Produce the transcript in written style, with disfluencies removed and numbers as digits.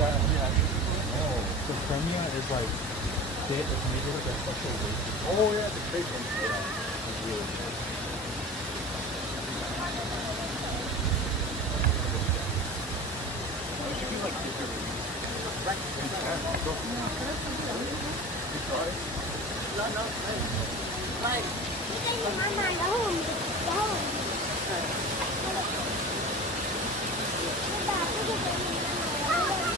Oh, the Crimea is like it's made with like a special weight. Oh yeah, the big one. Yeah, it's really nice. It should be like Like,